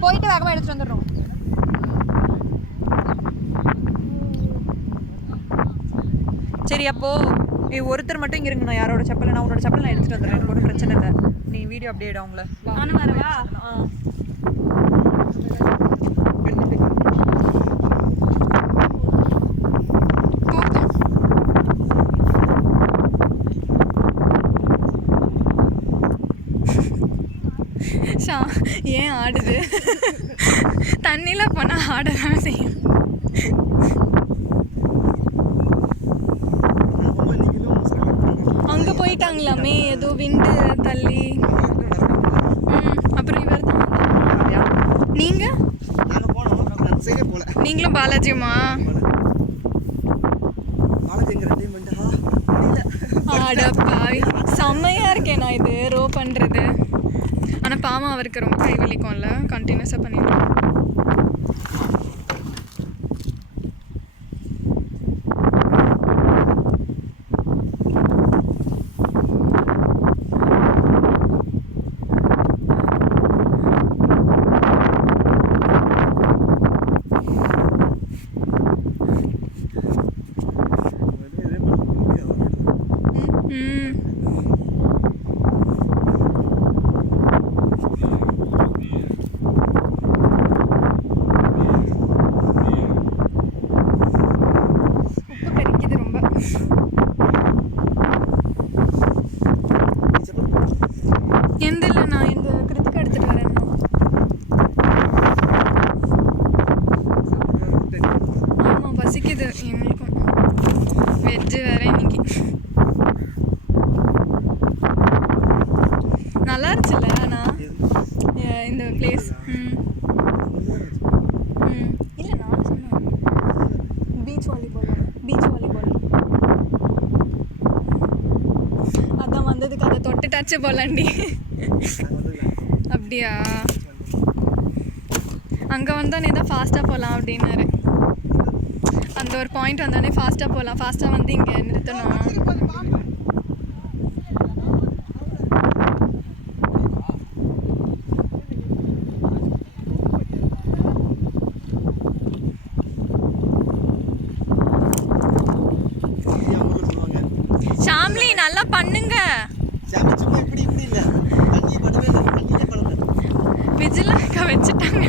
நாங்கள் போயிட்டு வேகமாக எடுத்துகிட்டு வந்துடுறோம். சரி அப்போது ஒருத்தர் மட்டும் இங்கே இருங்கண்ணா. யாரோட செப்பல் நான் உன்னோட செப்பல் நான் எடுத்துகிட்டு வந்துடுறேன். எனக்கு ஒன்றும் பிரச்சனை இல்லை. நீ வீடியோ அப்படியே இடம் அவங்கள. நானும் வரவா? ஏன் ஆடுது? தண்ணியில் போனால் ஆடதான் செய்யும். அங்கே போயிட்டாங்களாமே ஏதோ விண்டு தள்ளி. அப்புறம் இவர் தான். நீங்கள் நீங்களும் பாலாஜியுமா? ஆடப்பாவி செம்மையாக இருக்கேன் நான் இது ரோ பண்ணுறது. ஆனால் பாவம் அவருக்கு ரொம்ப கை வலிக்கும்ல, கண்டினியூஸாக பண்ணிடுவோம். எந்த இல்லை நான் இந்த கிருத்துக்கு எடுத்துகிட்டு வரேன். ஆமாம் பசிக்குது எங்களுக்கும். வெஜ்ஜு வேற இன்னைக்கு. நல்லா இருந்துச்சுல்ல ஆனால் இந்த பிளேஸ். இல்லை நான் சொன்னேன் பீச் வாலிபால். அதான் வந்ததுக்கு அதை தொட்டு டச்சு போலாண்டி. அப்படியா? அங்கே வந்தோடனே தான் ஃபாஸ்ட்டாக போகலாம் அப்படின்னாரு. அந்த ஒரு பாயிண்ட் வந்தோடனே ஃபாஸ்ட்டாக போகலாம், ஃபாஸ்ட்டாக வந்து இங்கே நிறுத்தணும். ஷாம்லி நல்லா பண்ணுங்க. விஜில் வச்சுட்டாங்க.